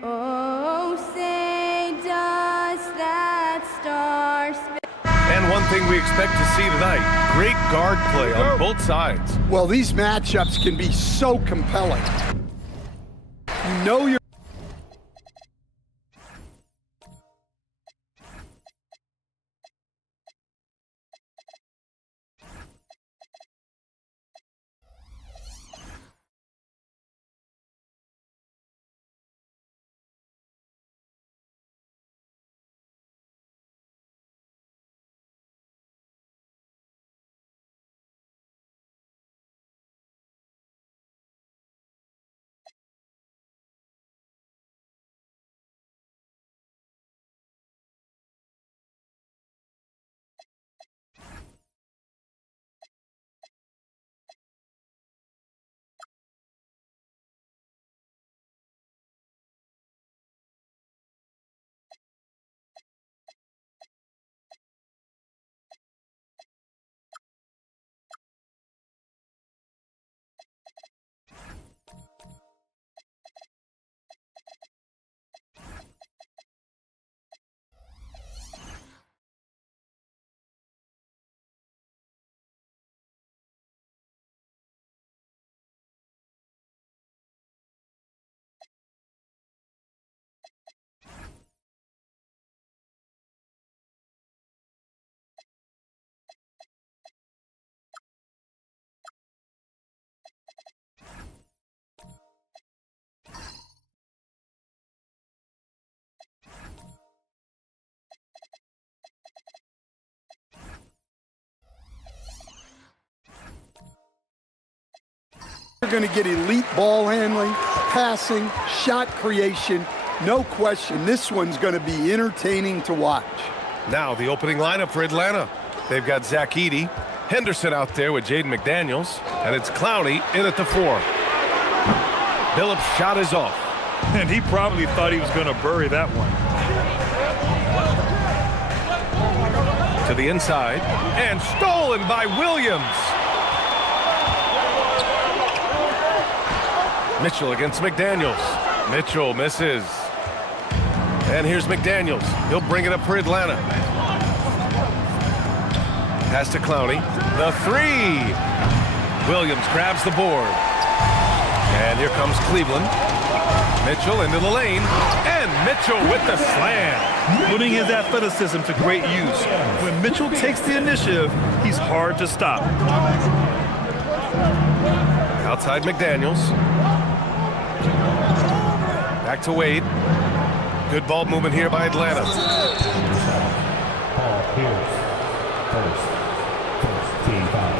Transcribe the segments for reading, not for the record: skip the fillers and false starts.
Oh, say does that star And one thing we expect to see tonight, great guard play on both sides. Well, these matchups can be so compelling. You know you're going to get elite ball handling, passing, shot creation. No question, this one's going to be entertaining to watch. Now the opening lineup for Atlanta. They've got Zach Edey, Henderson out there with Jaden McDaniels, and it's Clowney in at the 4. Billups' shot is off. And he probably thought he was going to bury that one. To the inside, and stolen by Williams. Mitchell against McDaniels. Mitchell misses. And here's McDaniels. He'll bring it up for Atlanta. Pass to Clowney. The 3. Williams grabs the board. And here comes Cleveland. Mitchell into the lane. And Mitchell with the slam. Putting his athleticism to great use. When Mitchell takes the initiative, he's hard to stop. Outside McDaniels. Back to Wade. Good ball movement here by Atlanta. Paul Pierce, first team foul.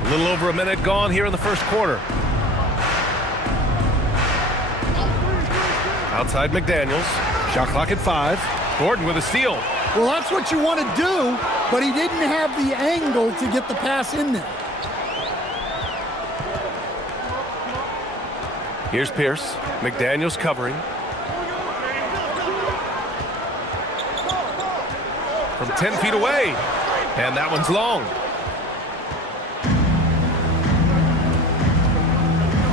A little over a minute gone here in the first quarter. Outside McDaniels. Shot clock at 5. Gordon with a steal. Well, that's what you want to do, but he didn't have the angle to get the pass in there. Here's Pierce. McDaniels covering. From 10 feet away. And that one's long.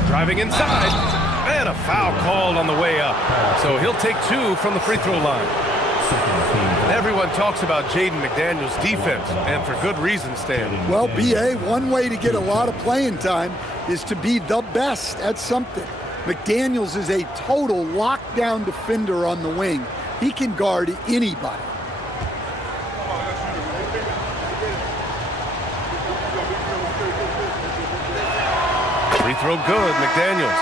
Driving inside. And a foul called on the way up. So he'll take 2 from the free throw line. Everyone talks about Jaden McDaniels' defense, and for good reason, Stan. Well, B.A., one way to get a lot of playing time is to be the best at something. McDaniels is a total lockdown defender on the wing. He can guard anybody. Free throw good, McDaniels.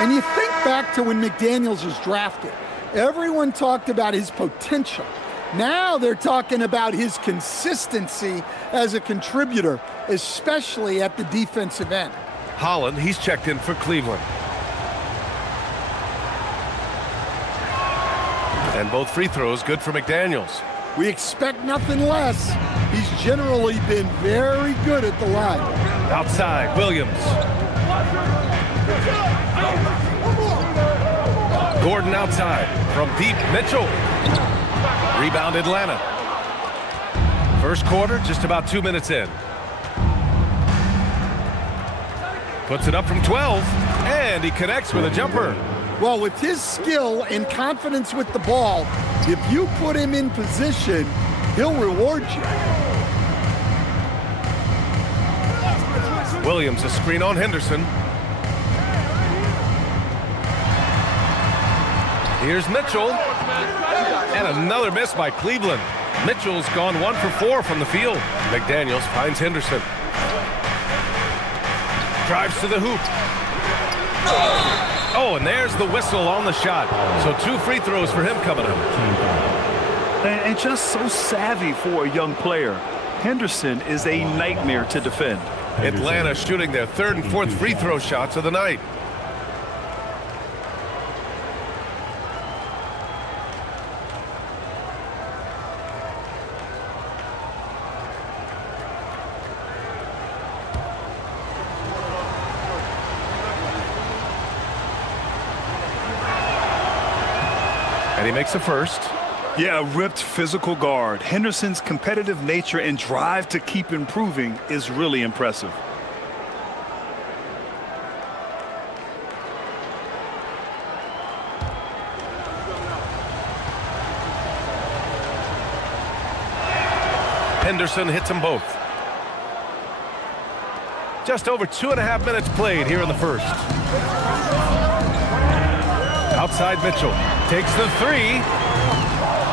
And you think back to when McDaniels was drafted. Everyone talked about his potential. Now they're talking about his consistency as a contributor, especially at the defensive end. Holland, he's checked in for Cleveland. And both free throws good for McDaniels. We expect nothing less. He's generally been very good at the line. Outside, Williams. Gordon outside. From deep, Mitchell. Rebound Atlanta. First quarter, just about 2 minutes in. Puts it up from 12, and he connects with a jumper. Well, with his skill and confidence with the ball, if you put him in position, he'll reward you. Williams, a screen on Henderson. Here's Mitchell. And another miss by Cleveland. Mitchell's gone 1 for 4 from the field. McDaniels finds Henderson. Drives to the hoop. Oh, and there's the whistle on the shot. So 2 free throws for him coming up. And just so savvy for a young player. Henderson is a nightmare to defend. Atlanta shooting their 3rd and 4th free throw shots of the night. And he makes the first. Yeah, a ripped physical guard. Henderson's competitive nature and drive to keep improving is really impressive. Henderson hits them both. Just over 2.5 minutes played here in the first. Outside Mitchell takes the 3.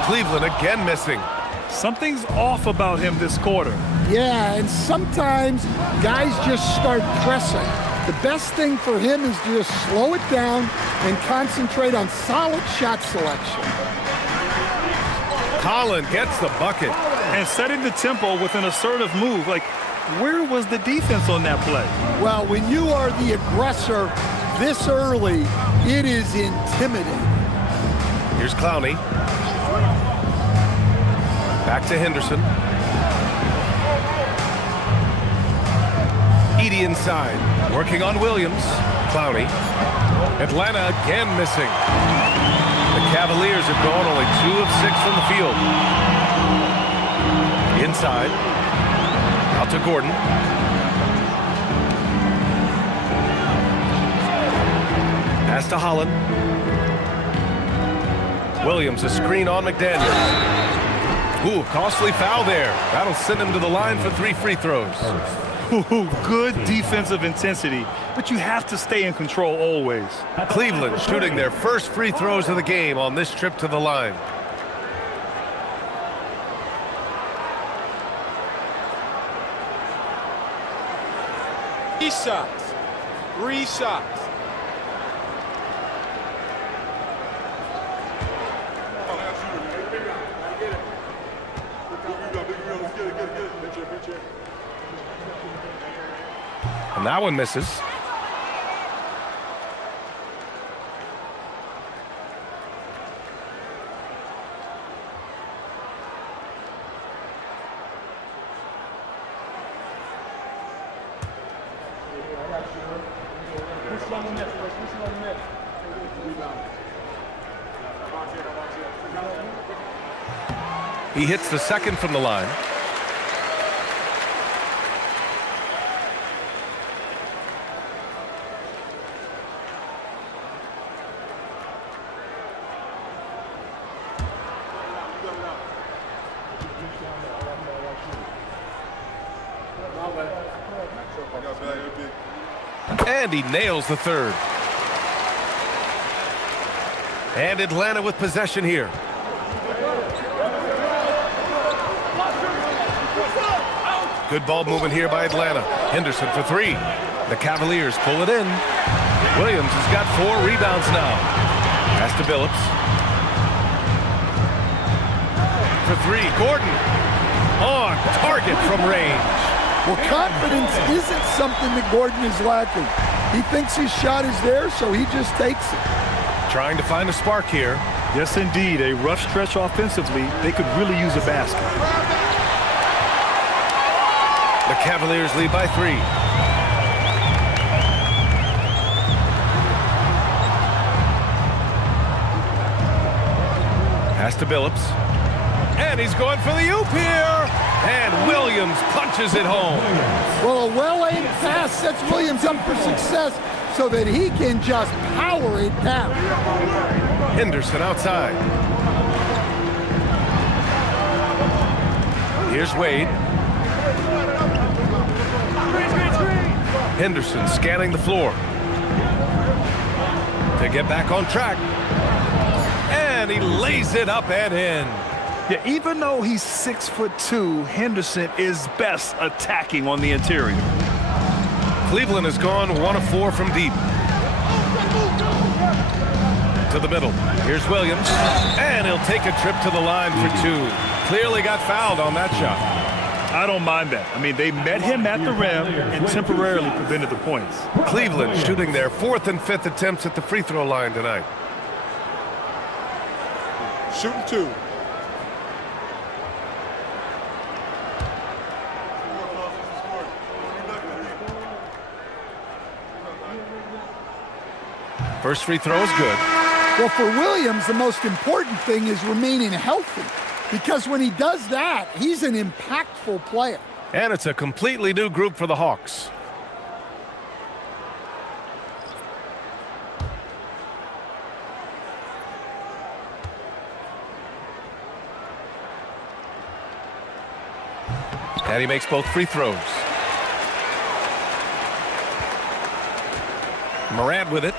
Cleveland again missing. Something's off about him this quarter. Yeah, and sometimes guys just start pressing. The best thing for him is to just slow it down and concentrate on solid shot selection. Collin gets the bucket. And setting the tempo with an assertive move. Like, where was the defense on that play? Well, when you are the aggressor this early, it is intimidating. Here's Clowney. Back to Henderson. Edey inside. Working on Williams. Clowney. Atlanta again missing. The Cavaliers have gone only 2 of 6 from the field. Inside. Out to Gordon. Pass to Holland. Williams, a screen on McDaniels. Ooh, costly foul there. That'll send him to the line for 3 free throws. Ooh, good defensive intensity, but you have to stay in control always. Cleveland shooting their first free throws of the game on this trip to the line. Three shots. And that one misses. He hits the second from the line. And he nails the third. And Atlanta with possession here. Good ball movement here by Atlanta. Henderson for 3. The Cavaliers pull it in. Williams has got 4 rebounds now. Pass to Billups. For 3, Gordon. On target from range. Well, confidence isn't something that Gordon is lacking. He thinks his shot is there, so he just takes it. Trying to find a spark here. Yes, indeed. A rough stretch offensively. They could really use a basket. The Cavaliers lead by 3. Pass to Billups. And he's going for the oop here. And Williams punches it home. Well, a well-aimed pass sets Williams up for success so that he can just power it down. Henderson outside. Here's Wade. Henderson scanning the floor to get back on track. And he lays it up and in. Yeah, even though he's 6'2", Henderson is best attacking on the interior. Cleveland has gone 1 of 4 from deep. To the middle. Here's Williams. And he'll take a trip to the line for 2. Clearly got fouled on that shot. I don't mind that. I mean, they met him at the rim and temporarily prevented the points. Cleveland shooting their 4th and 5th attempts at the free throw line tonight. Shooting 2. First free throw is good. Well, for Williams, the most important thing is remaining healthy, because when he does that, he's an impactful player. And it's a completely new group for the Hawks. And he makes both free throws. Morant with it.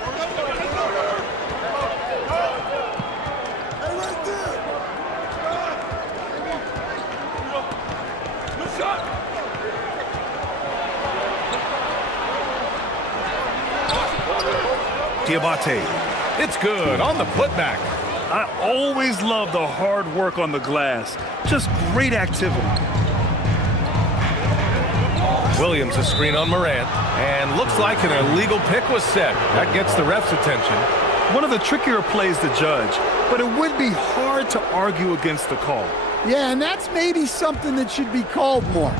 Diabate. It's good on the putback. I always love the hard work on the glass. Just great activity. Williams a screen on Morant, and looks like an illegal pick was set. That gets the ref's attention. One of the trickier plays to judge, but it would be hard to argue against the call. Yeah, and that's maybe something that should be called more.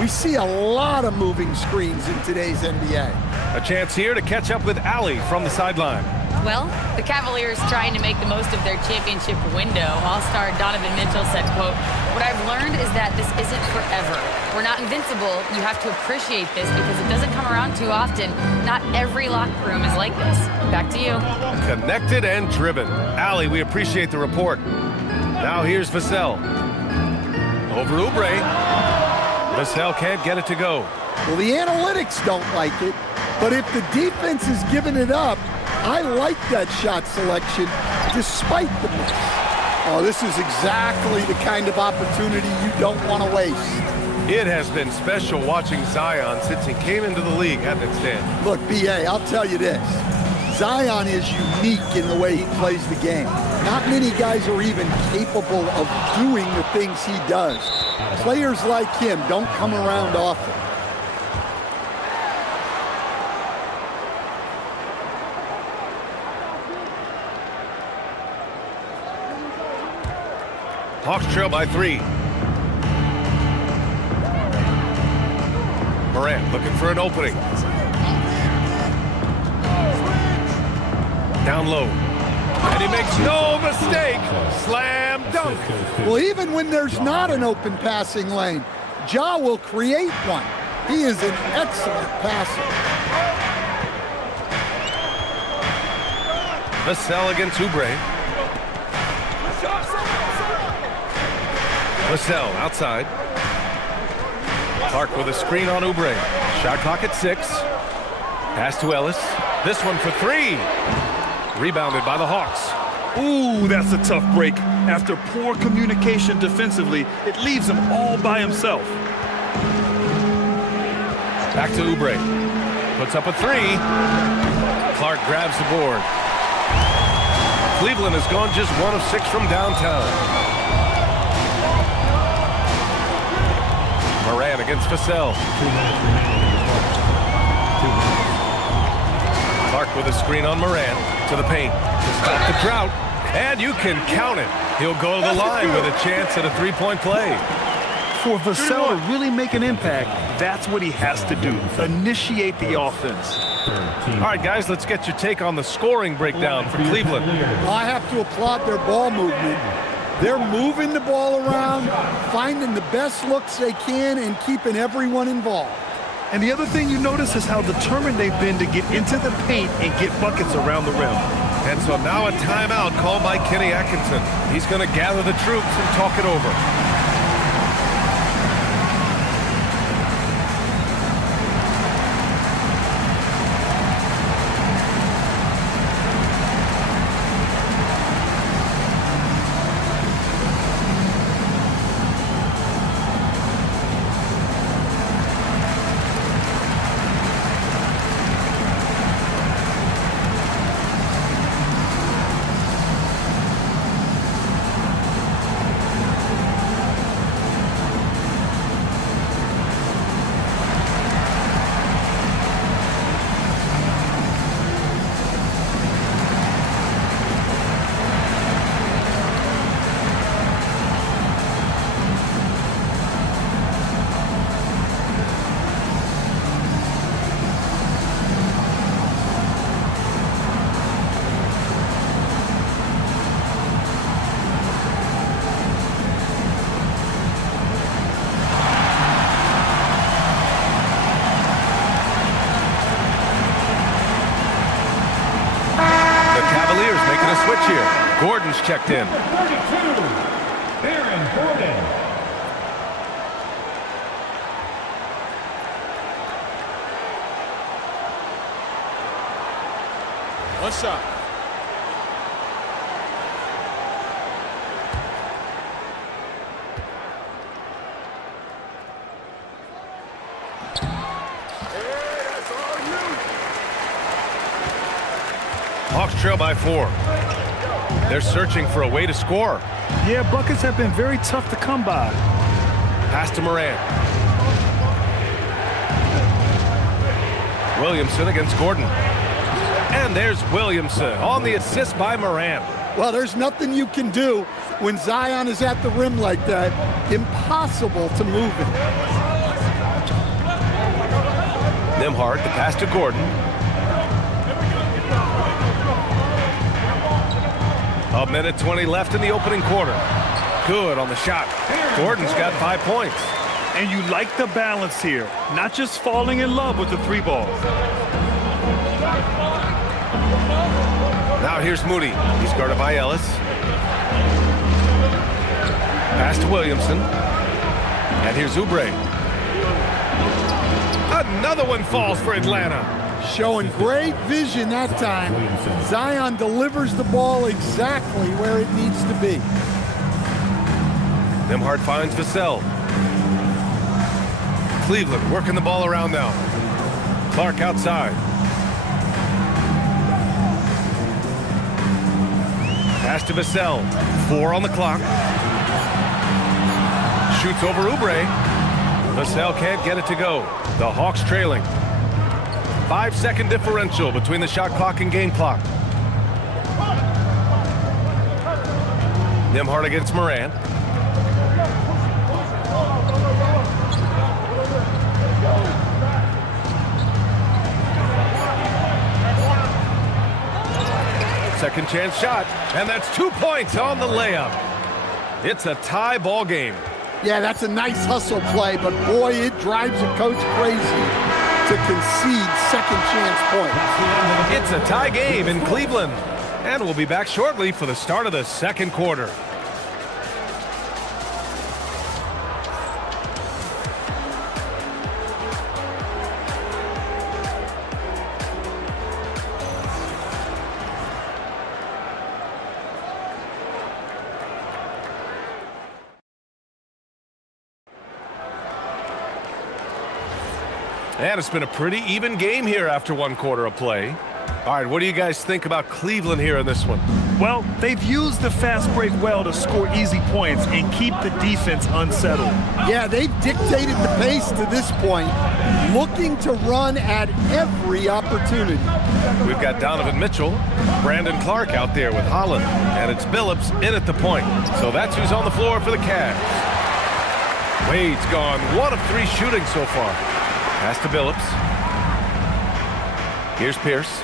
We see a lot of moving screens in today's NBA. A chance here to catch up with Allie from the sideline. Well, the Cavaliers trying to make the most of their championship window. All-star Donovan Mitchell said, quote, "What I've learned is that this isn't forever. We're not invincible. You have to appreciate this because it doesn't come around too often. Not every locker room is like this." Back to you. Connected and driven. Allie, we appreciate the report. Now here's Vassell. Over Oubre. Vassell can't get it to go. Well, the analytics don't like it, but if the defense is giving it up, I like that shot selection despite the miss. Oh, this is exactly the kind of opportunity you don't want to waste. It has been special watching Zion since he came into the league, hasn't it, Stan? Look, B.A., I'll tell you this. Zion is unique in the way he plays the game. Not many guys are even capable of doing the things he does. Players like him don't come around often. Hawks trail by 3. Morant looking for an opening. Down low. And he makes no mistake. Slam dunk. Well, even when there's not an open passing lane, Ja will create one. He is an excellent passer. Vassell against Oubre. Vassell outside. Clark with a screen on Oubre. Shot clock at 6. Pass to Ellis. This one for 3. Rebounded by the Hawks. Ooh, that's a tough break. After poor communication defensively, it leaves him all by himself. Back to Oubre. Puts up a 3. Clark grabs the board. Cleveland has gone just 1 of 6 from downtown. Morant against Vassell. Clark with a screen on Morant to the paint to stop the drought, and you can count it. He'll go to the line with a chance at a three-point play. For Vassell to really make an impact, that's what he has to do. Initiate the offense. All right, guys, let's get your take on the scoring breakdown for Cleveland. I have to applaud their ball movement. They're moving the ball around, finding the best looks they can, and keeping everyone involved. And the other thing you notice is how determined they've been to get into the paint and get buckets around the rim. And so now a timeout called by Kenny Atkinson. He's going to gather the troops and talk it over. Switch here. Gordon's checked in. One shot. Hawks trail by 4. They're searching for a way to score. Yeah, buckets have been very tough to come by. Pass to Moran. Williamson against Gordon. And there's Williamson on the assist by Moran. Well, there's nothing you can do when Zion is at the rim like that. Impossible to move him. Nembhard, the pass to Gordon. A minute 20 left in the opening quarter. Good on the shot. Gordon's got 5 points. And you like the balance here, not just falling in love with the 3-ball. Now here's Moody. He's guarded by Ellis. Pass to Williamson. And here's Oubre. Another one falls for Atlanta. Showing great vision that time. Zion delivers the ball exactly where it needs to be. Nembhard finds Vassell. Cleveland working the ball around now. Clark outside. Pass to Vassell. 4 on the clock. Shoots over Oubre. Vassell can't get it to go. The Hawks trailing. 5-second differential between the shot clock and game clock. Nembhard against Moran. Second chance shot, and that's 2 points on the layup. It's a tie ball game. Yeah, that's a nice hustle play, but boy, it drives a coach crazy to concede second chance points. It's a tie game in Cleveland, and we'll be back shortly for the start of the second quarter. And it's been a pretty even game here after 1 quarter of play. All right, what do you guys think about Cleveland here in this one? Well, they've used the fast break well to score easy points and keep the defense unsettled. Yeah, they've dictated the pace to this point, looking to run at every opportunity. We've got Donovan Mitchell, Brandon Clark out there with Holland, and it's Billups in at the point. So that's who's on the floor for the Cavs. Wade's gone 1 of 3 shooting so far. Pass to Billups. Here's Pierce.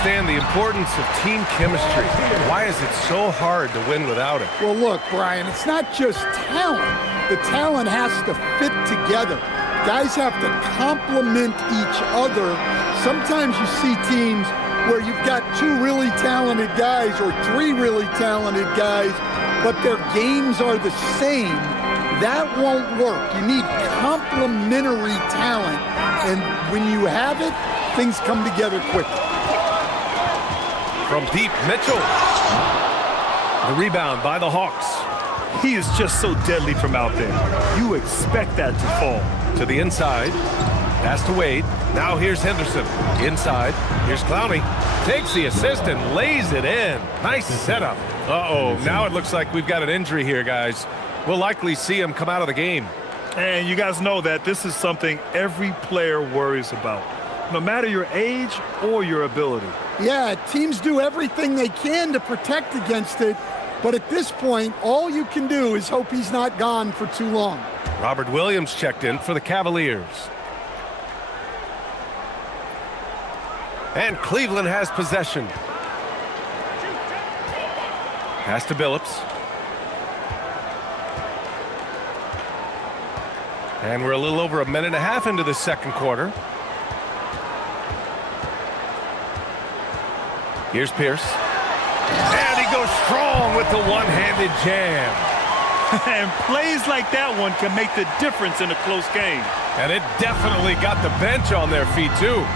Stan, the importance of team chemistry. Why is it so hard to win without it? Well, look, Brian, it's not just talent. The talent has to fit together. Guys have to complement each other. Sometimes you see teams where you've got 2 really talented guys or 3 really talented guys, but their games are the same. That won't work. You need complementary talent, and when you have it, things come together quickly. From deep, Mitchell. The rebound by the Hawks. He is just so deadly from out there. You expect that to fall. To the inside. Pass to Wade. Now here's Henderson. Inside. Here's Clowney. Takes the assist and lays it in. Nice setup. Uh-oh. Now it looks like we've got an injury here, guys. We'll likely see him come out of the game. And you guys know that this is something every player worries about, no matter your age or your ability. Yeah, teams do everything they can to protect against it, but at this point, all you can do is hope he's not gone for too long. Robert Williams checked in for the Cavaliers. And Cleveland has possession. Pass to Billups. And we're a little over a minute and a half into the second quarter. Here's Pierce. And he goes strong with the one-handed jam. And plays like that one can make the difference in a close game. And it definitely got the bench on their feet, too.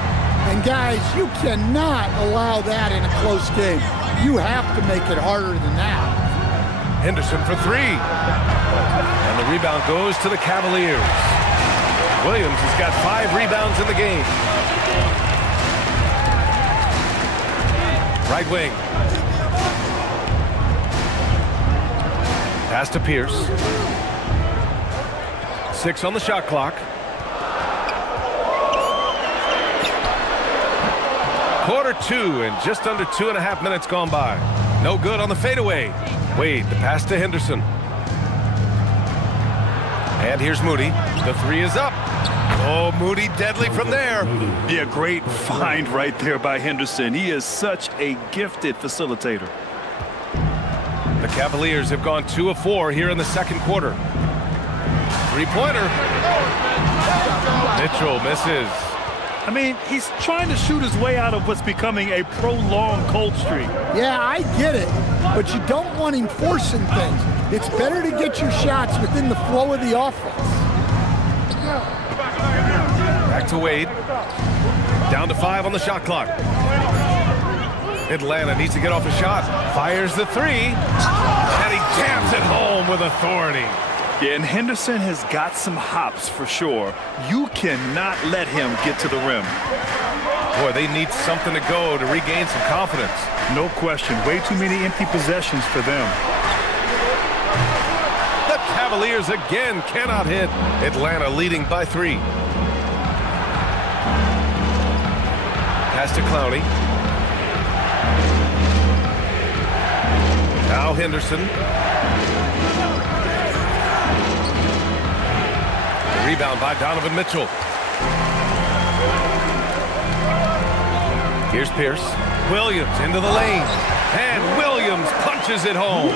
And guys, you cannot allow that in a close game. You have to make it harder than that. Henderson for 3. And the rebound goes to the Cavaliers. Williams has got 5 rebounds in the game. Right wing. Pass to Pierce. 6 on the shot clock. Quarter 2 and just under 2.5 minutes gone by. No good on the fadeaway. Wade, the pass to Henderson. And here's Moody. The 3 is up. Oh, Moody deadly from there. Yeah, great find right there by Henderson. He is such a gifted facilitator. The Cavaliers have gone 2 of 4 here in the second quarter. 3-pointer. Mitchell misses. I mean, he's trying to shoot his way out of what's becoming a prolonged cold streak. Yeah, I get it, but you don't want him forcing things. It's better to get your shots within the flow of the offense. Back to Wade. Down to 5 on the shot clock. Atlanta needs to get off a shot. Fires the 3. And he jams it home with authority. Yeah, and Henderson has got some hops for sure. You cannot let him get to the rim. Boy, they need something to go to regain some confidence. No question. Way too many empty possessions for them. The Cavaliers again cannot hit. Atlanta leading by 3. Pass to Clowney. Now Henderson. The rebound by Donovan Mitchell. Here's Pierce. Williams into the lane. And Williams punches it home.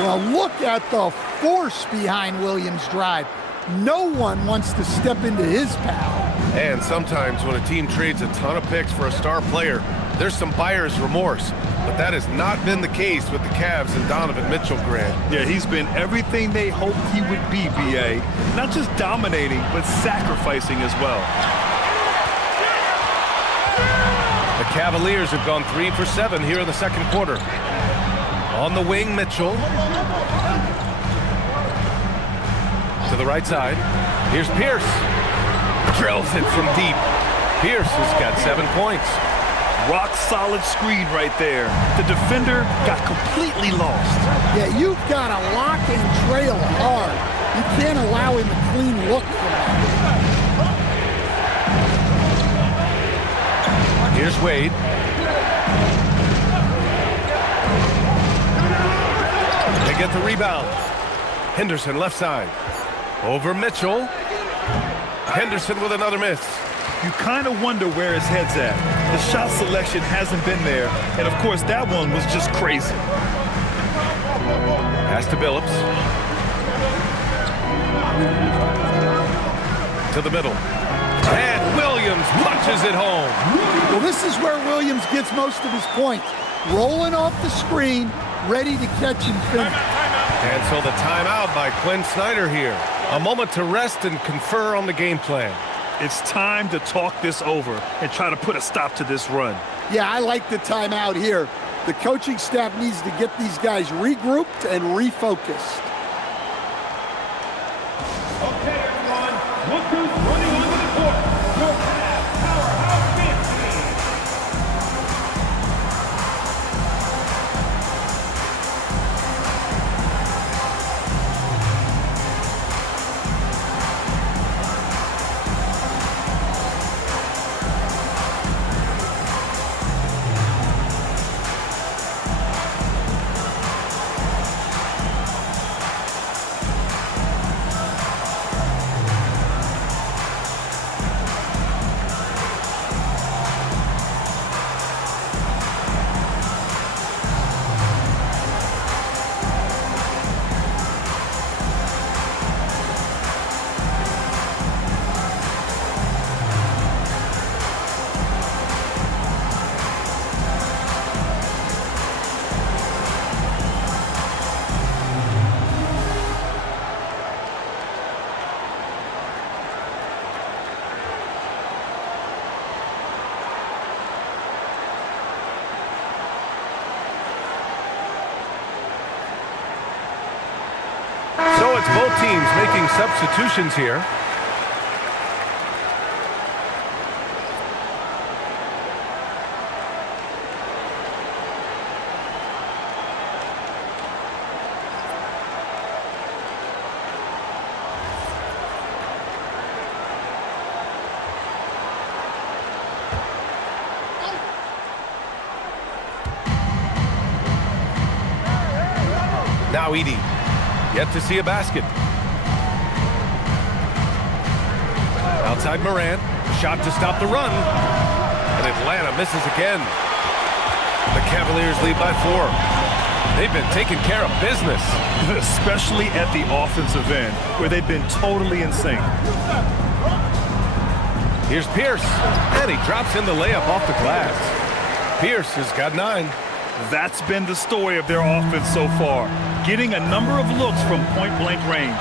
Well, look at the force behind Williams' drive. No one wants to step into his path. And sometimes when a team trades a ton of picks for a star player, there's some buyer's remorse. But that has not been the case with the Cavs and Donovan Mitchell, Grant. Yeah, he's been everything they hoped he would be, B.A. Not just dominating, but sacrificing as well. The Cavaliers have gone 3 for 7 here in the second quarter. On the wing, Mitchell. To the right side. Here's Pierce. Drills it from deep. Pierce has got 7 points. Rock solid screen right there. The defender got completely lost. Yeah, you've got to lock and trail hard. You can't allow him a clean look from that. Here's Wade. They get the rebound. Henderson left side. Over Mitchell. Henderson with another miss. You kind of wonder where his head's at. The shot selection hasn't been there. And, of course, that one was just crazy. Pass to Billups. To the middle. And Williams punches it home. Well, this is where Williams gets most of his points. Rolling off the screen, ready to catch and finish. And so the timeout by Quinn Snyder here. A moment to rest and confer on the game plan. It's time to talk this over and try to put a stop to this run. Yeah, I like the timeout here. The coaching staff needs to get these guys regrouped and refocused. Okay, everyone, look who's running onto the court. Your powerhouse dance team. So it's both teams making substitutions here. Now Edey. Yet to see a basket. Outside Moran. Shot to stop the run. And Atlanta misses again. The Cavaliers lead by 4. They've been taking care of business. Especially at the offensive end, where they've been totally in sync. Here's Pierce. And he drops in the layup off the glass. Pierce has got 9. That's been the story of their offense so far, getting a number of looks from point-blank range.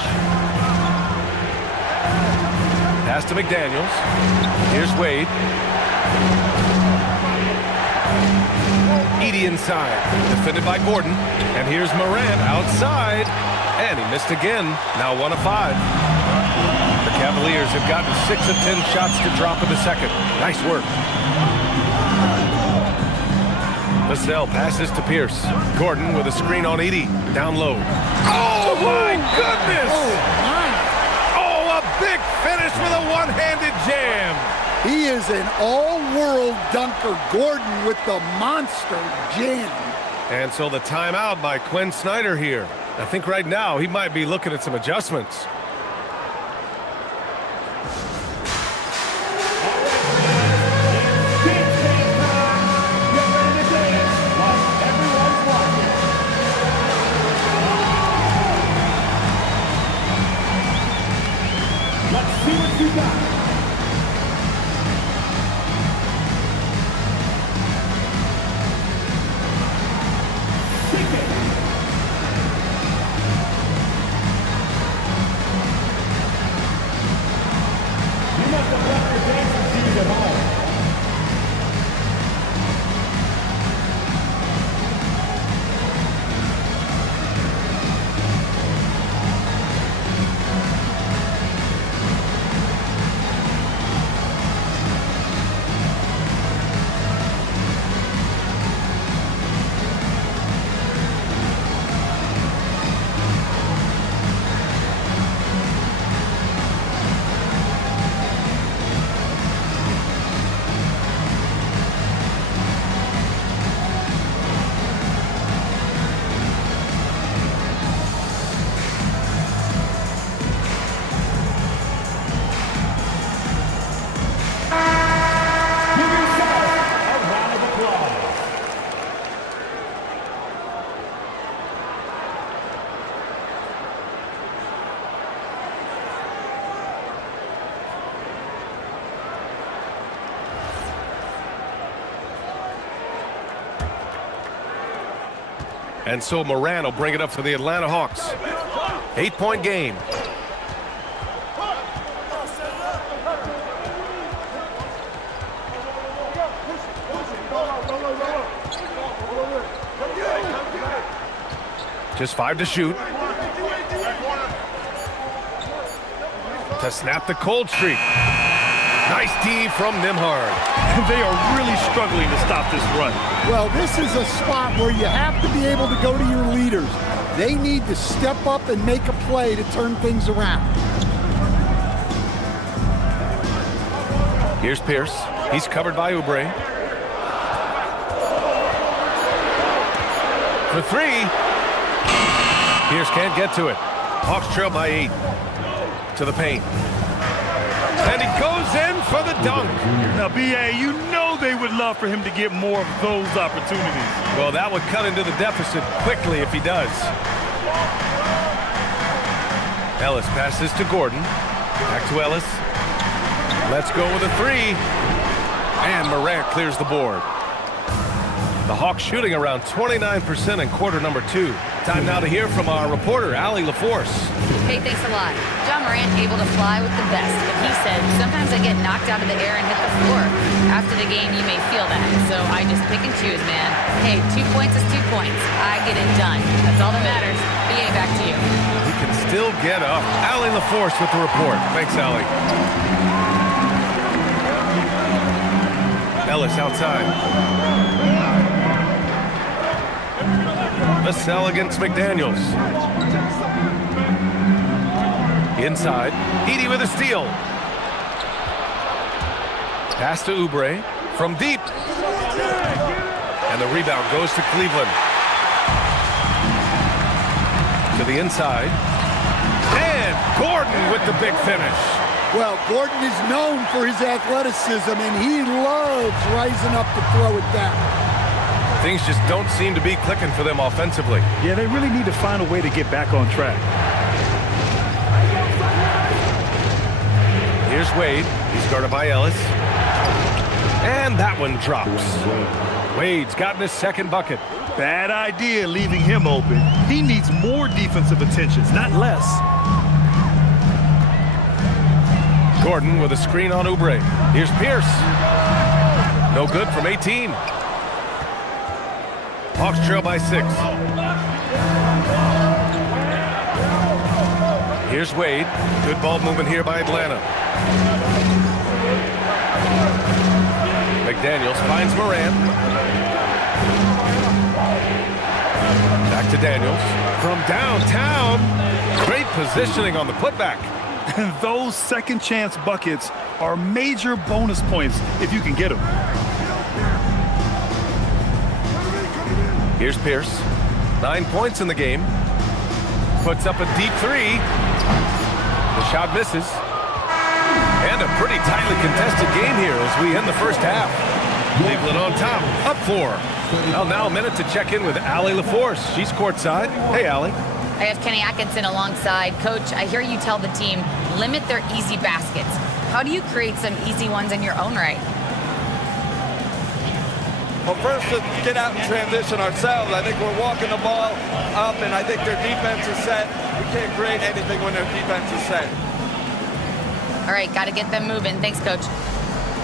Pass to McDaniels. Here's Wade. Edey inside. Defended by Gordon. And here's Morant outside. And he missed again. Now 1 of 5. The Cavaliers have gotten 6 of 10 shots to drop in the second. Nice work. Vassell passes to Pierce. Gordon with a screen on Edey. Down low. Oh, my goodness! Oh, a big finish with a one-handed jam. He is an all-world dunker. Gordon with the monster jam. And so the timeout by Quinn Snyder here. I think right now he might be looking at some adjustments. And so Moran will bring it up for the Atlanta Hawks. 8-point game. Just 5 to shoot. To snap the cold streak. Nice D from Nimhard. They are really struggling to stop this run. Well, this is a spot where you have to be able to go to your leaders. They need to step up and make a play to turn things around. Here's Pierce. He's covered by Oubre. For 3. Pierce can't get to it. Hawks trail by 8. To the paint. And he goes in for the dunk. Now, B.A., you know they would love for him to get more of those opportunities. Well, that would cut into the deficit quickly if he does. Ellis passes to Gordon. Back to Ellis. Let's go with a 3. And Morant clears the board. The Hawks shooting around 29% in quarter number 2. Time now to hear from our reporter, Allie LaForce. Hey, thanks a lot. John Morant able to fly with the best, but he said, sometimes I get knocked out of the air and hit the floor. After the game, you may feel that, so I just pick and choose, man. Hey, 2 points is 2 points. I get it done. That's all that matters. BA, back to you. He can still get up. Allie LaForce with the report. Thanks, Allie. Ellis outside. Vassell against McDaniels. Inside. Edey with a steal. Pass to Oubre. From deep. And the rebound goes to Cleveland. To the inside. And Gordon with the big finish. Well, Gordon is known for his athleticism, and he loves rising up to throw it down. Things just don't seem to be clicking for them offensively. Yeah, they really need to find a way to get back on track. Here's Wade. He's guarded by Ellis. And that one drops. Wade's gotten his second bucket. Bad idea leaving him open. He needs more defensive attentions, not less. Gordon with a screen on Oubre. Here's Pierce. No good from 18. Hawks trail by 6. Here's Wade. Good ball movement here by Atlanta. McDaniels finds Moran. Back to Daniels. From downtown. Great positioning on the putback. And those second chance buckets are major bonus points if you can get them. Here's Pierce. 9 points in the game. Puts up a deep 3. The shot misses. And a pretty tightly contested game here as we end the first half. Cleveland on top, up 4. Well, now a minute to check in with Allie LaForce. She's courtside. Hey, Allie. I have Kenny Atkinson alongside. Coach, I hear you tell the team, limit their easy baskets. How do you create some easy ones in your own right? Well, first, to get out and transition ourselves. I think we're walking the ball up, and I think their defense is set. We can't create anything when their defense is set. All right, got to get them moving. Thanks, Coach.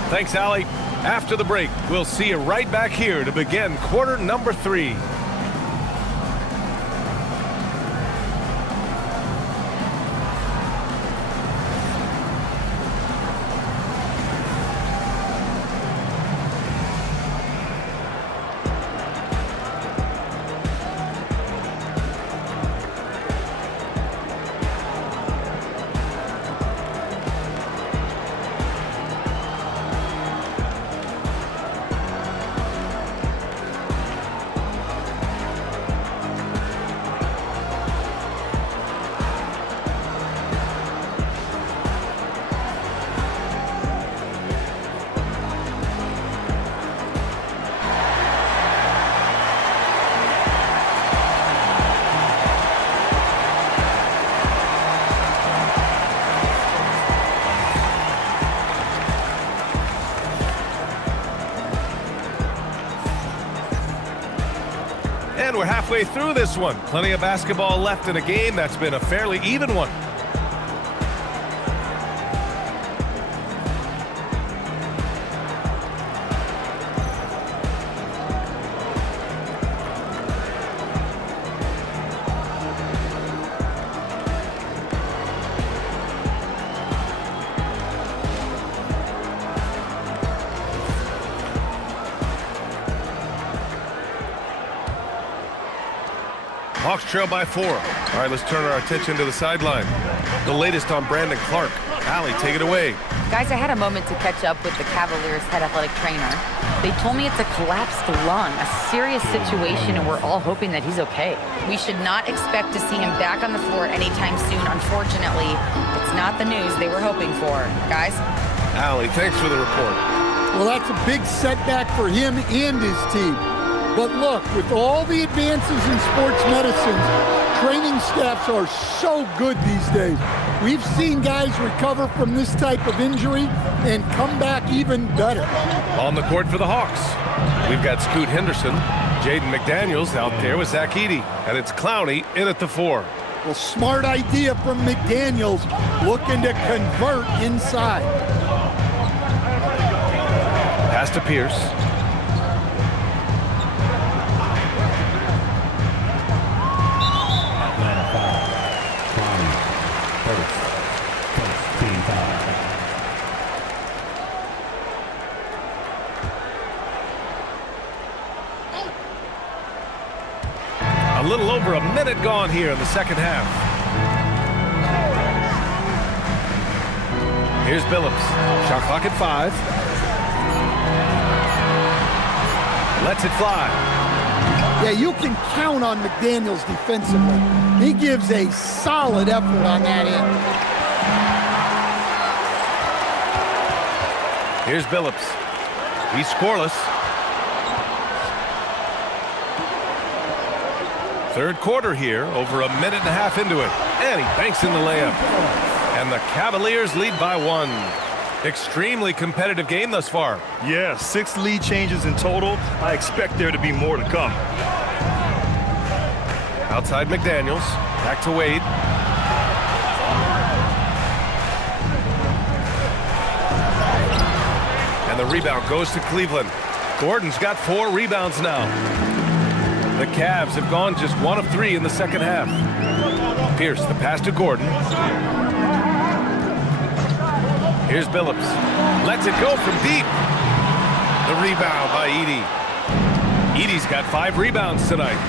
Thanks, Allie. After the break, we'll see you right back here to begin quarter number 3. And we're halfway through this one. Plenty of basketball left in a game that's been a fairly even one. Hawks trail by 4. All right, let's turn our attention to the sideline. The latest on Brandon Clark. Allie, take it away. Guys, I had a moment to catch up with the Cavaliers head athletic trainer. They told me it's a collapsed lung, a serious situation, and we're all hoping that he's okay. We should not expect to see him back on the floor anytime soon. Unfortunately, it's not the news they were hoping for. Guys? Allie, thanks for the report. Well, that's a big setback for him and his team. But look, with all the advances in sports medicine, training staffs are so good these days. We've seen guys recover from this type of injury and come back even better. On the court for the Hawks, we've got Scoot Henderson, Jaden McDaniels out there with Zach Edey, and it's Clowney in at the 4. Well, smart idea from McDaniels, looking to convert inside. Pass to Pierce. A little over a minute gone here in the second half. Here's Billups. Shot clock at 5. Lets it fly. Yeah, you can count on McDaniels defensively. He gives a solid effort on that end. Here's Billups. He's scoreless. Third quarter here, over a minute and a half into it. And he banks in the layup. And the Cavaliers lead by 1. Extremely competitive game thus far. Yeah, 6 lead changes in total. I expect there to be more to come. Outside McDaniels. Back to Wade. And the rebound goes to Cleveland. Gordon's got 4 rebounds now. The Cavs have gone just 1 of 3 in the second half. Pierce, the pass to Gordon. Here's Billups. Lets it go from deep. The rebound by Edey. Edey's got 5 rebounds tonight.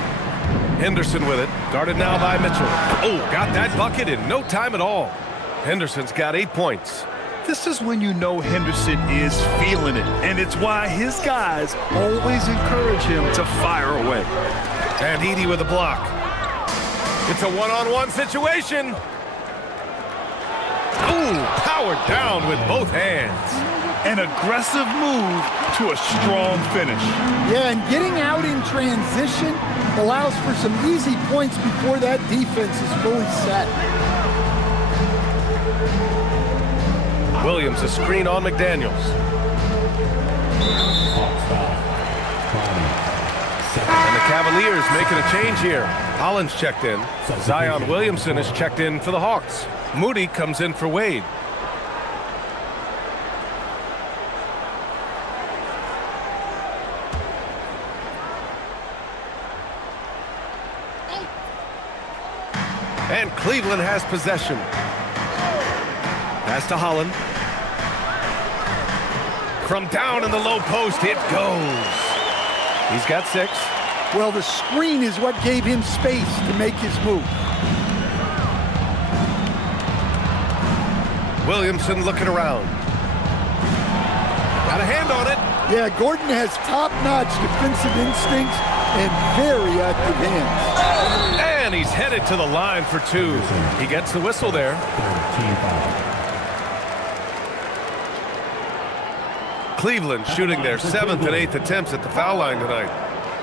Henderson with it. Guarded now by Mitchell. Oh, got that bucket in no time at all. Henderson's got 8 points. This is when you know Henderson is feeling it, and it's why his guys always encourage him to fire away. And Edey with a block. It's a one-on-one situation. Ooh, powered down with both hands. An aggressive move to a strong finish. Yeah, and getting out in transition allows for some easy points before that defense is fully set. Williams, a screen on McDaniels. And the Cavaliers making a change here. Hollins checked in. Zion Williamson is checked in for the Hawks. Moody comes in for Wade. And Cleveland has possession. Pass to Holland. From down in the low post, it goes. He's got 6. Well, the screen is what gave him space to make his move. Williamson looking around. Got a hand on it. Yeah, Gordon has top-notch defensive instincts and very active hands. And he's headed to the line for 2. He gets the whistle there. Cleveland shooting their 7th and 8th attempts at the foul line tonight.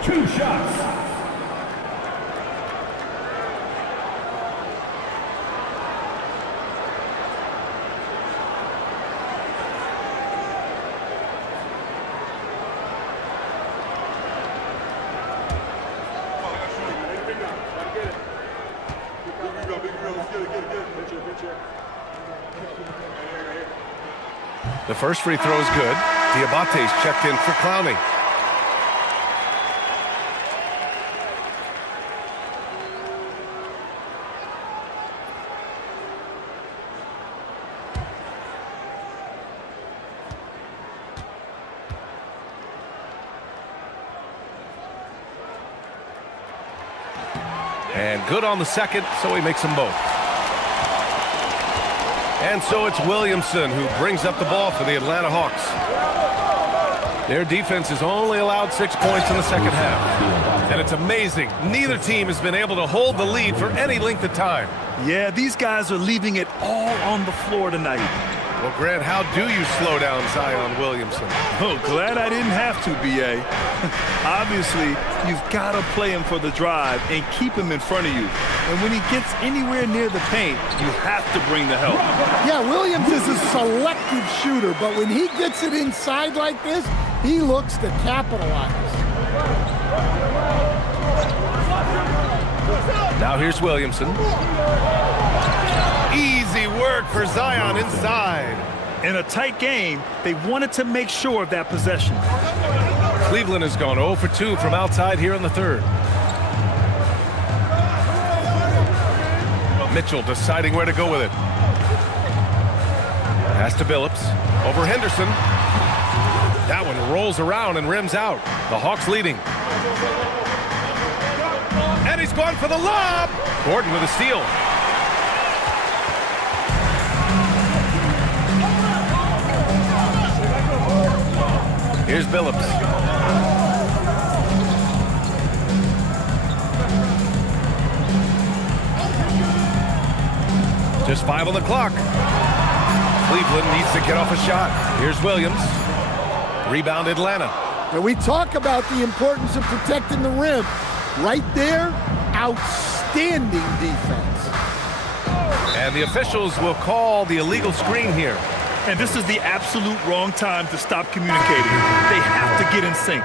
2 shots. The first free throw is good. Diabate's checked in for Clowney. And good on the second, so he makes them both. And so it's Williamson who brings up the ball for the Atlanta Hawks. Their defense has only allowed 6 points in the second half. And it's amazing. Neither team has been able to hold the lead for any length of time. Yeah, these guys are leaving it all on the floor tonight. Well, Grant, how do you slow down Zion Williamson? Oh, glad I didn't have to, B.A. Obviously, you've got to play him for the drive and keep him in front of you. And when he gets anywhere near the paint, you have to bring the help. Yeah, Williams is a selective shooter, but when he gets it inside like this, he looks to capitalize. Now here's Williamson. Easy work for Zion inside. In a tight game, they wanted to make sure of that possession. Cleveland has gone 0 for 2 from outside here in the third. Mitchell deciding where to go with it. Pass to Billups. Over Henderson. That one rolls around and rims out. The Hawks leading. And he's gone for the lob. Gordon with a steal. Here's Billups. Just 5 on the clock. Cleveland needs to get off a shot. Here's Williams. Rebound Atlanta. And we talk about the importance of protecting the rim. Right there, outstanding defense. And the officials will call the illegal screen here. And this is the absolute wrong time to stop communicating. They have to get in sync.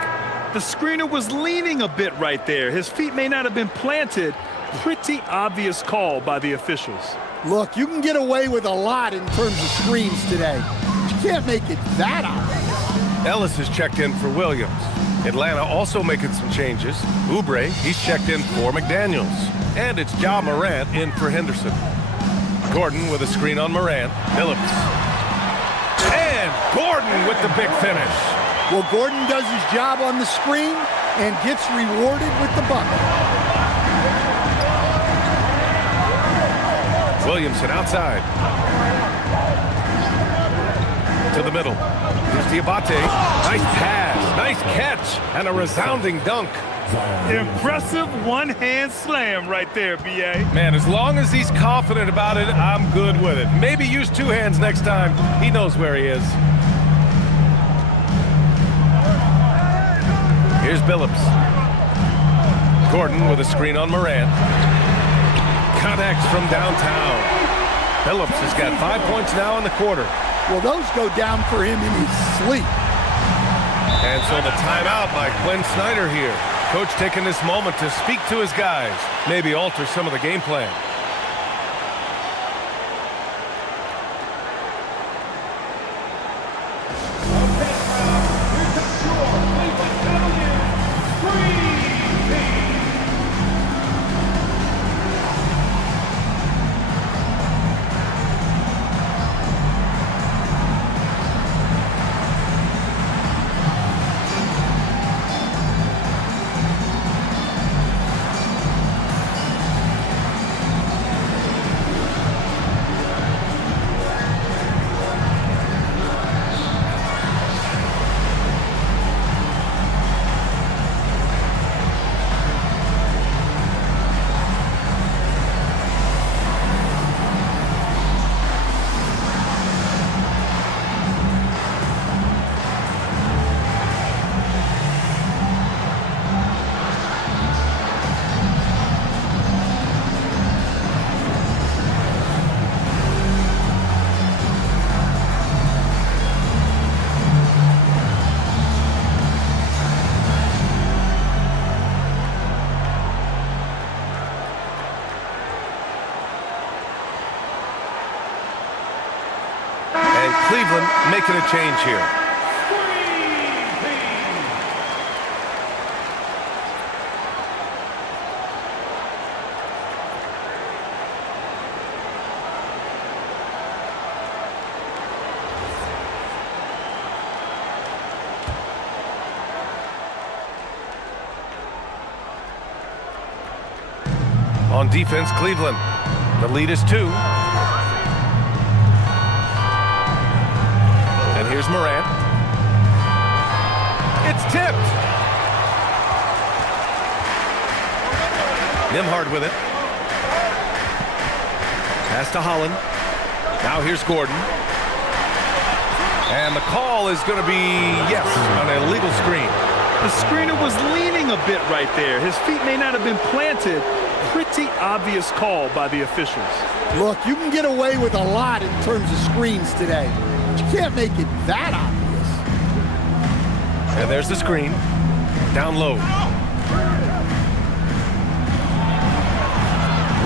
The screener was leaning a bit right there. His feet may not have been planted. Pretty obvious call by the officials. Look, you can get away with a lot in terms of screens today. You can't make it that obvious. Ellis is checked in for Williams. Atlanta also making some changes. Oubre, he's checked in for McDaniels. And it's Ja Morant in for Henderson. Gordon with a screen on Morant. Billups. And Gordon with the big finish. Well, Gordon does his job on the screen and gets rewarded with the bucket. Williamson outside. To the middle. Here's Diabate. Nice pass, nice catch, and a resounding dunk. Impressive one-hand slam right there, B.A. Man, as long as he's confident about it, I'm good with it. Maybe use 2 hands next time. He knows where he is. Here's Billups. Gordon with a screen on Morant. Connects from downtown. Billups has got 5 points now in the quarter. Well, those go down for him in his sleep. And so the timeout by Quinn Snyder here. Coach taking this moment to speak to his guys, maybe alter some of the game plan. Cleveland making a change here. On defense, Cleveland. The lead is 2. And here's Morant. It's tipped. Nembhard with it. Pass to Holland. Now here's Gordon. And the call is going to be, yes, an illegal screen. The screener was leaning a bit right there. His feet may not have been planted. Pretty obvious call by the officials. Look, you can get away with a lot in terms of screens today. But you can't make it that obvious. And there's the screen. Down low.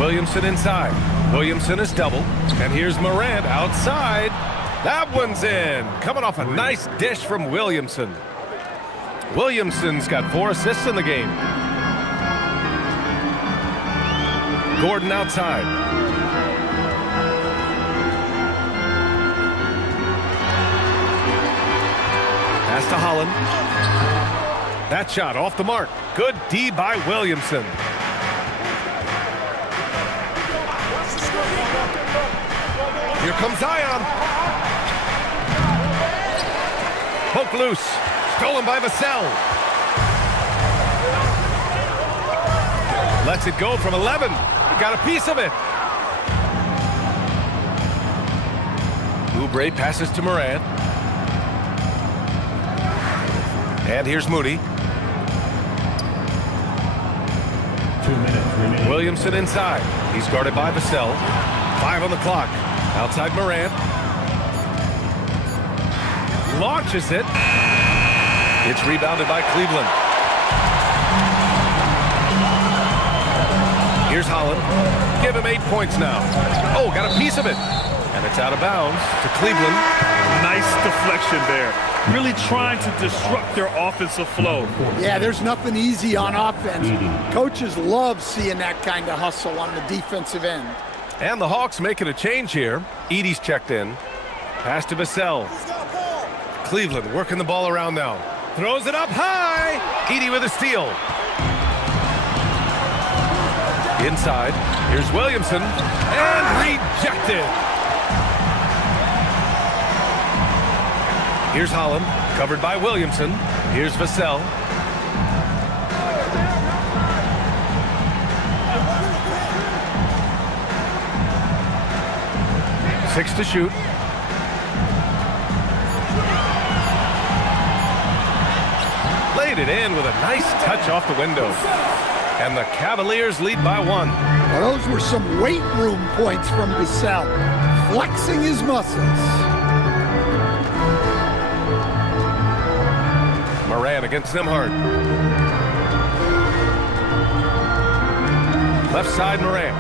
Williamson inside. Williamson is double. And here's Morant outside. That one's in. Coming off a nice dish from Williamson. Williamson's got 4 assists in the game. Gordon outside. Pass to Holland. That shot off the mark. Good D by Williamson. Here comes Zion. Poke loose. Stolen by Vassell. Lets it go from 11. Got a piece of it. Oubre passes to Morant. And here's Moody. 2 minutes remaining. Williamson inside. He's guarded by Vassell. 5 on the clock. Outside Morant. Launches it. It's rebounded by Cleveland. Here's Holland. Give him 8 points now. Oh, got a piece of it. And it's out of bounds to Cleveland. Nice deflection there. Really trying to disrupt their offensive flow. Yeah, there's nothing easy on offense. Coaches love seeing that kind of hustle on the defensive end. And the Hawks making a change here. Edey's checked in. Pass to Vassell. Cleveland working the ball around now. Throws it up high. Edey with a steal. Inside, here's Williamson, and rejected. Here's Holland, covered by Williamson. Here's Vassell. Six to shoot. Laid it in with a nice touch off the window. And the Cavaliers lead by 1. Well, those were some weight room points from Vassell, flexing his muscles. Morant against Nembhard. Left side, Morant.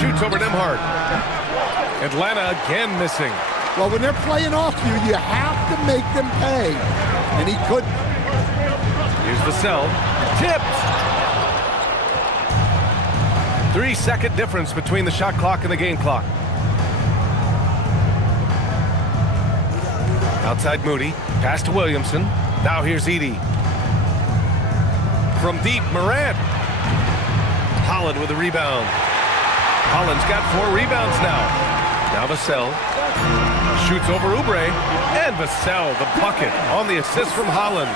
Shoots over Nembhard. Atlanta again missing. Well, when they're playing off you, you have to make them pay. And he couldn't. Here's Vassell. Tipped. 3-second difference between the shot clock and the game clock. Outside Moody. Pass to Williamson. Now here's Edey. From deep, Morant. Holland with a rebound. Holland's got 4 rebounds now. Now Vassell. Shoots over Oubre. And Vassell, the bucket on the assist from Holland.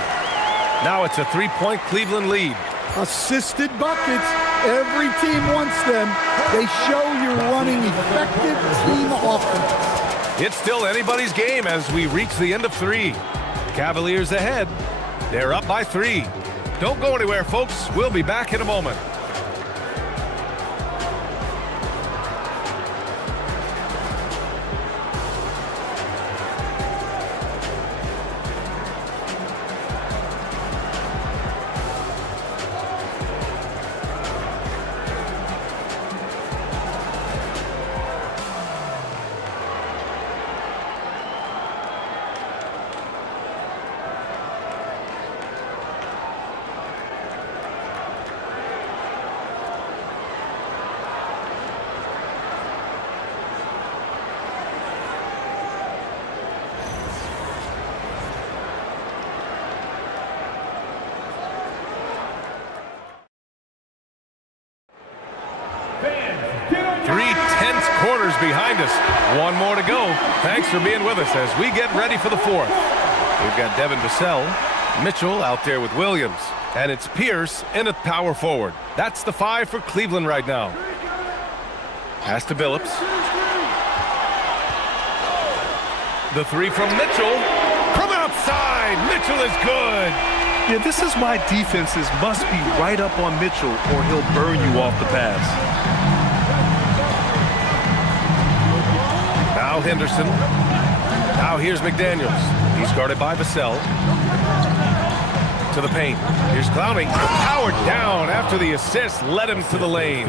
Now it's a 3-point Cleveland lead. Assisted buckets. Every team wants them. They show you're running effective team offense. It's still anybody's game as we reach the end of 3. Cavaliers ahead. They're up by 3. Don't go anywhere, folks. We'll be back in a moment. quarters behind us. One more to go. Thanks for being with us as we get ready for the fourth. We've got Devin Vassell, Mitchell out there with Williams, and it's Pierce in at power forward. That's the 5 for Cleveland right now. Pass to Billups. The 3 from Mitchell. From outside, Mitchell is good. Yeah, this is why defenses must be right up on Mitchell or he'll burn you off the pass. Now Henderson. Now here's McDaniels. He's guarded by Vassell. To the paint. Here's Clowney. Powered down after the assist led him to the lane.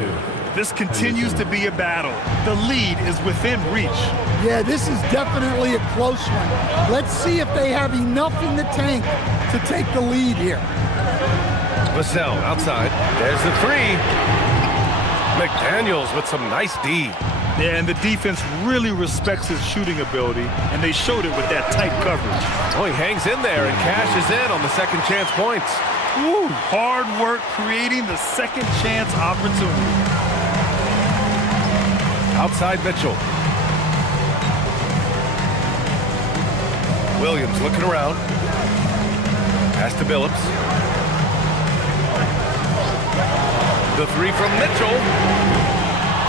This continues to be a battle. The lead is within reach. Yeah, this is definitely a close one. Let's see if they have enough in the tank to take the lead here. Vassell outside. There's the 3. McDaniels with some nice D. Yeah, and the defense really respects his shooting ability, and they showed it with that tight coverage. Oh, he hangs in there and cashes in on the second chance points. Woo, hard work creating the second chance opportunity. Outside Mitchell. Williams looking around. Pass to Billups. The 3 from Mitchell.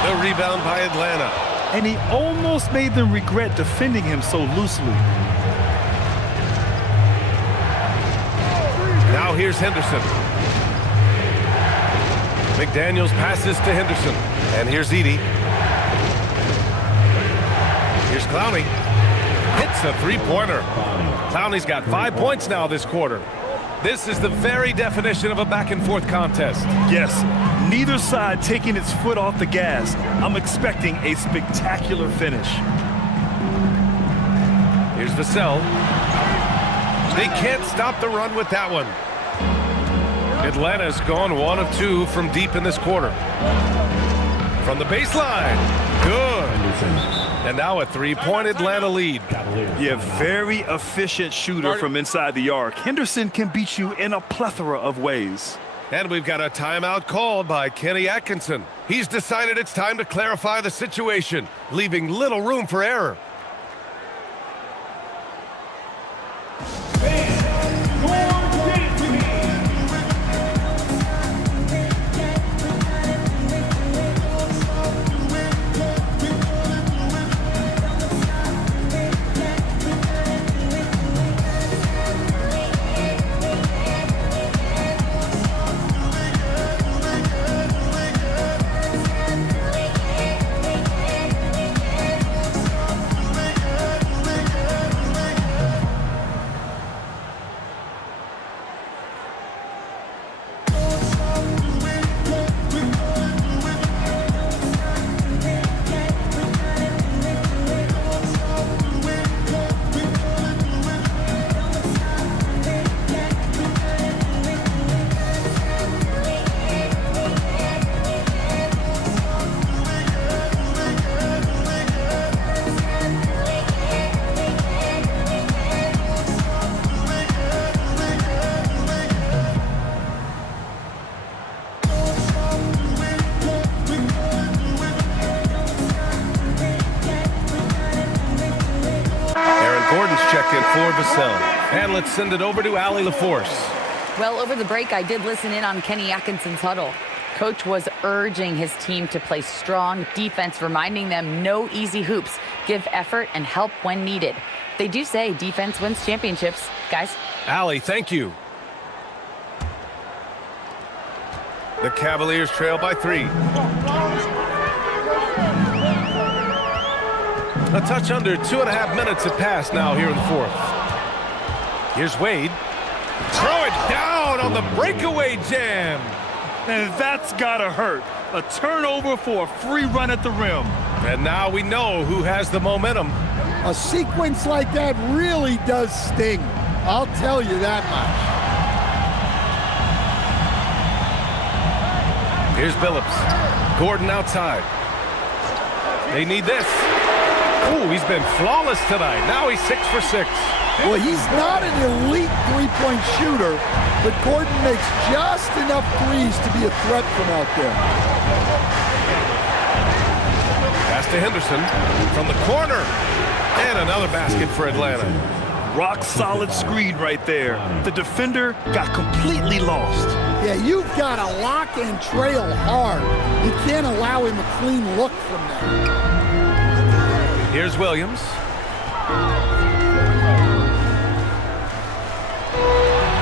The rebound by Atlanta. And he almost made them regret defending him so loosely. Now here's Henderson. McDaniels passes to Henderson. And here's Edey. Here's Clowney. Hits a 3-pointer. Clowney's got 5 points now this quarter. This is the very definition of a back-and-forth contest. Yes, neither side taking its foot off the gas. I'm expecting a spectacular finish. Here's Vassell. They can't stop the run with that one. Atlanta's gone 1 of 2 from deep in this quarter. From the baseline. Good. And now a 3-point Atlanta lead. Yeah, very efficient shooter from inside the arc. Henderson can beat you in a plethora of ways. And we've got a timeout called by Kenny Atkinson. He's decided it's time to clarify the situation, leaving little room for error. Check in for Vassell. And let's send it over to Allie LaForce. Well, over the break, I did listen in on Kenny Atkinson's huddle. Coach was urging his team to play strong defense, reminding them no easy hoops, give effort and help when needed. They do say defense wins championships, guys. Allie, thank you. The Cavaliers trail by 3. A touch under 2.5 minutes have passed now here in the fourth. Here's Wade. Throw it down on the breakaway jam. And that's gotta hurt. A turnover for a free run at the rim. And now we know who has the momentum. A sequence like that really does sting. I'll tell you that much. Here's Billups. Gordon outside. They need this. Ooh, he's been flawless tonight. Now he's 6 for 6. Well, he's not an elite three-point shooter, but Gordon makes just enough threes to be a threat from out there. Pass to Henderson from the corner. And another basket for Atlanta. Rock solid screen right there. The defender got completely lost. Yeah, you've got to lock and trail hard. You can't allow him a clean look from there. Here's Williams.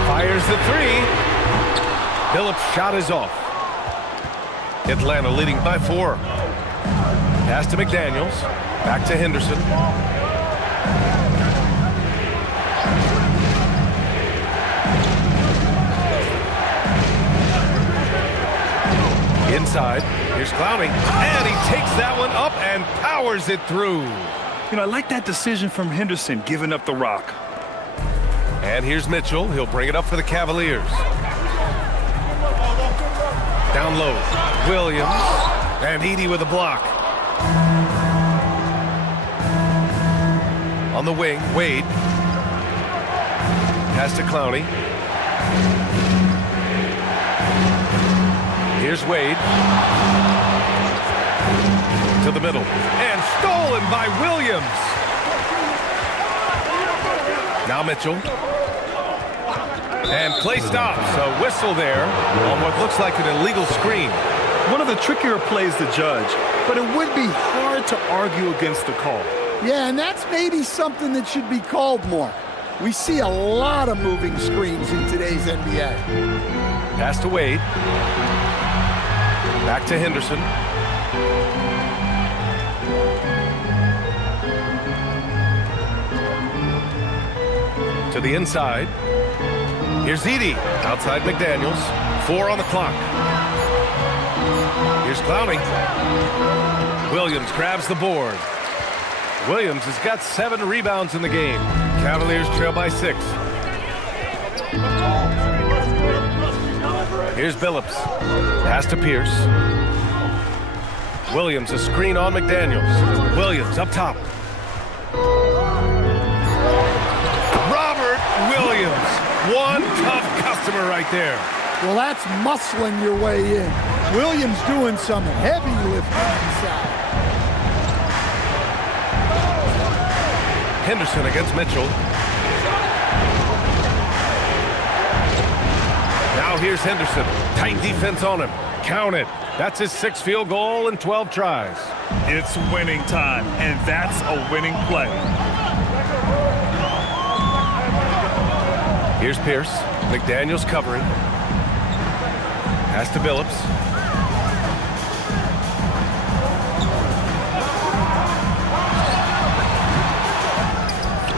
Fires the three. Phillips' shot is off. Atlanta leading by 4. Pass to McDaniels. Back to Henderson. Inside. Here's Clowney. And he takes that one up and powers it through. You know, I like that decision from Henderson, giving up the rock. And here's Mitchell. He'll bring it up for the Cavaliers. Down low. Williams. And Edey with a block. On the wing, Wade. Pass to Clowney. Here's Wade. To the middle. And stolen by Williams. Now Mitchell. And play stops. A whistle there on what looks like an illegal screen. One of the trickier plays to judge, but it would be hard to argue against the call. Yeah, and that's maybe something that should be called more. We see a lot of moving screens in today's NBA. Pass to Wade. Back to Henderson. To the inside. Here's Edey. Outside McDaniels. 4 on the clock. Here's Clowney. Williams grabs the board. Williams has got 7 rebounds in the game. Cavaliers trail by 6. Here's Billups. Pass to Pierce. Williams, a screen on McDaniels. Williams up top. Robert Williams. One tough customer right there. Well, that's muscling your way in. Williams doing some heavy lifting inside. Henderson against Mitchell. Now here's Henderson. Tight defense on him. Count it. That's his 6th field goal in 12 tries. It's winning time, and that's a winning play. Here's Pierce. McDaniels covering. Pass to Billups.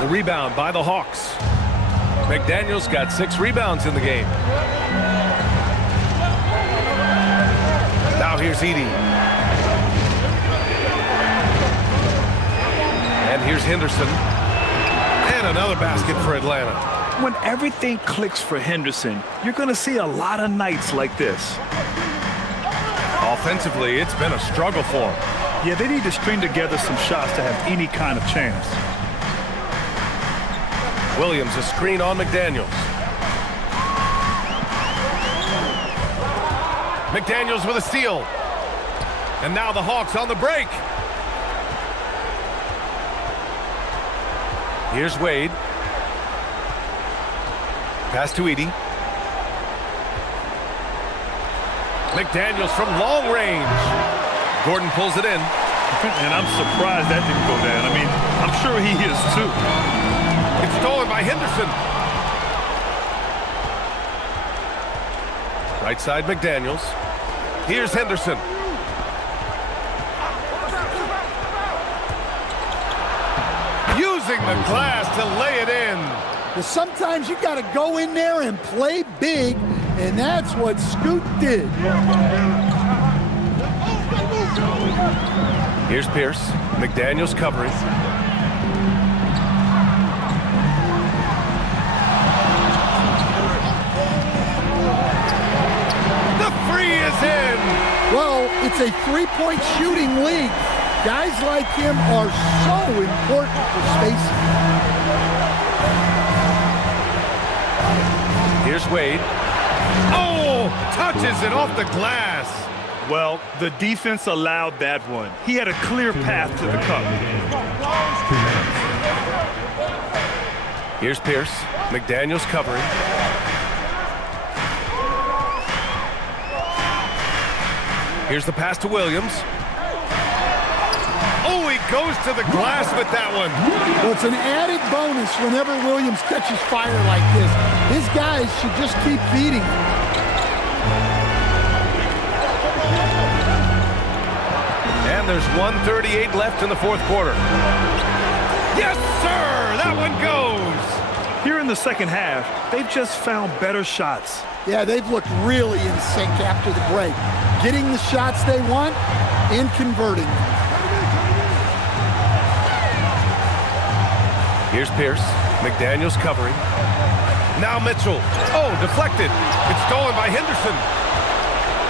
The rebound by the Hawks. McDaniels got 6 rebounds in the game. Now here's Edey. And here's Henderson. And another basket for Atlanta. When everything clicks for Henderson, you're going to see a lot of nights like this. Offensively, it's been a struggle for him. Yeah, they need to string together some shots to have any kind of chance. Williams, a screen on McDaniels. McDaniels with a steal. And now the Hawks on the break. Here's Wade. Pass to Edey. McDaniels from long range. Gordon pulls it in. And I'm surprised that didn't go down. I mean, I'm sure he is too. It's stolen by Henderson. Right side McDaniels. Here's Henderson. Using the glass to lay it in. Well, sometimes you got to go in there and play big, and that's what Scoot did. Here's Pierce. McDaniels covering. The free is in. Well, it's a three-point shooting league. Guys like him are so important for spacing. Here's Wade. Oh, touches it off the glass. Well, the defense allowed that one. He had a clear path to the cup. Here's Pierce. McDaniels covering. Here's the pass to Williams. Oh, he goes to the glass with that one. Well, it's an added bonus whenever Williams catches fire like this. His guys should just keep feeding him. And there's 1:38 left in the fourth quarter. Yes, sir! That one goes! Here in the second half, they've just found better shots. Yeah, they've looked really in sync after the break. Getting the shots they want and converting them. Here's Pierce. McDaniels covering. Now Mitchell. Oh, deflected. It's stolen by Henderson.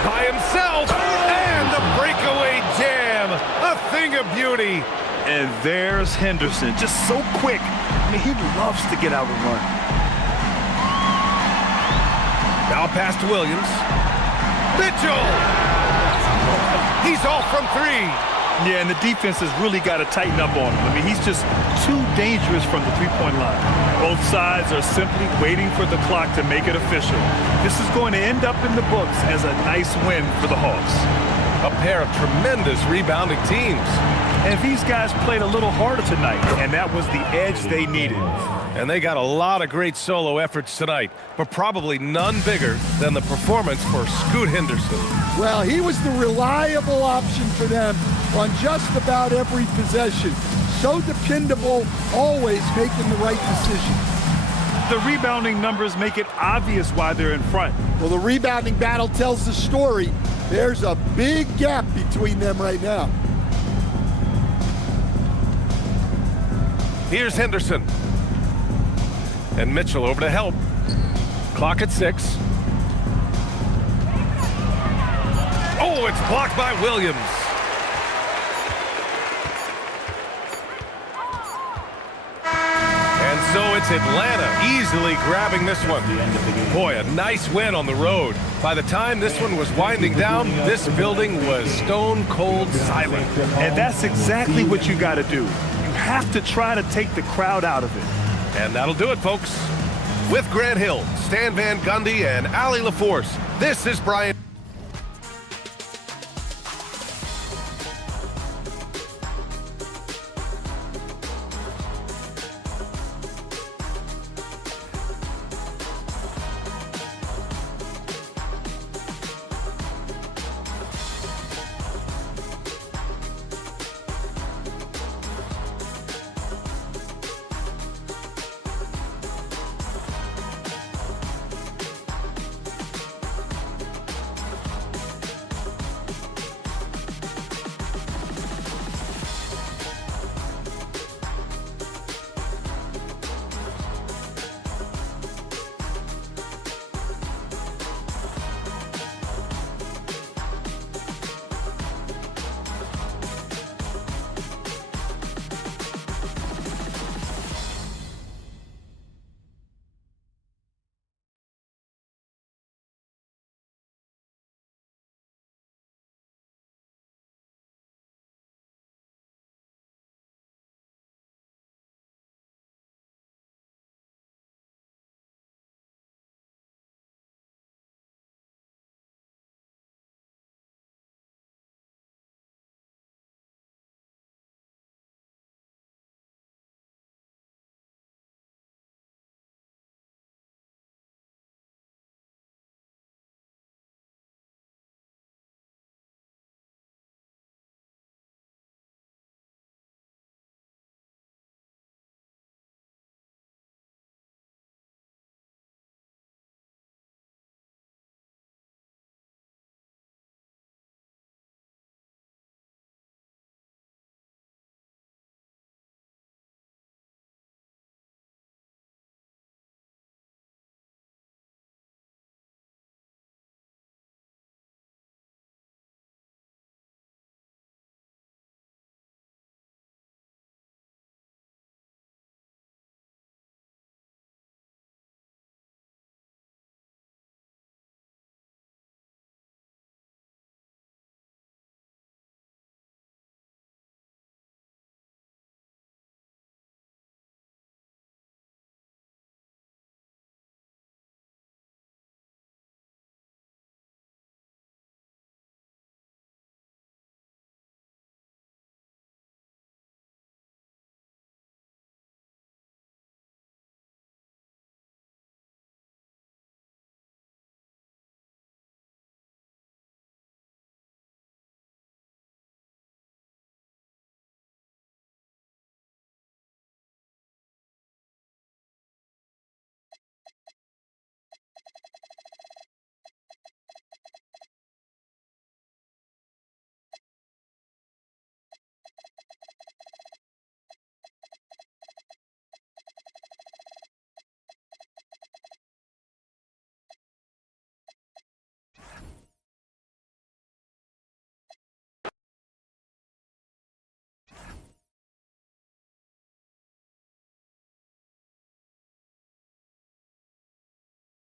By himself. And the breakaway jam. A thing of beauty. And there's Henderson, just so quick. I mean, he loves to get out and run. Now pass to Williams. Mitchell! He's off from three. Yeah, and the defense has really got to tighten up on him. I mean, he's just too dangerous from the three-point line. Both sides are simply waiting for the clock to make it official. This is going to end up in the books as a nice win for the Hawks. A pair of tremendous rebounding teams. And these guys played a little harder tonight, and that was the edge they needed. And they got a lot of great solo efforts tonight, but probably none bigger than the performance for Scoot Henderson. Well, he was the reliable option for them on just about every possession. So dependable, always making the right decision. The rebounding numbers make it obvious why they're in front. Well, the rebounding battle tells the story. There's a big gap between them right now. Here's Henderson. And Mitchell over to help. Clock at 6. Oh, it's blocked by Williams. And so it's Atlanta easily grabbing this one. Boy, a nice win on the road. By the time this one was winding down, this building was stone cold silent. And that's exactly what you got to do. You have to try to take the crowd out of it. And that'll do it, folks. With Grant Hill, Stan Van Gundy, and Allie LaForce, this is Brian.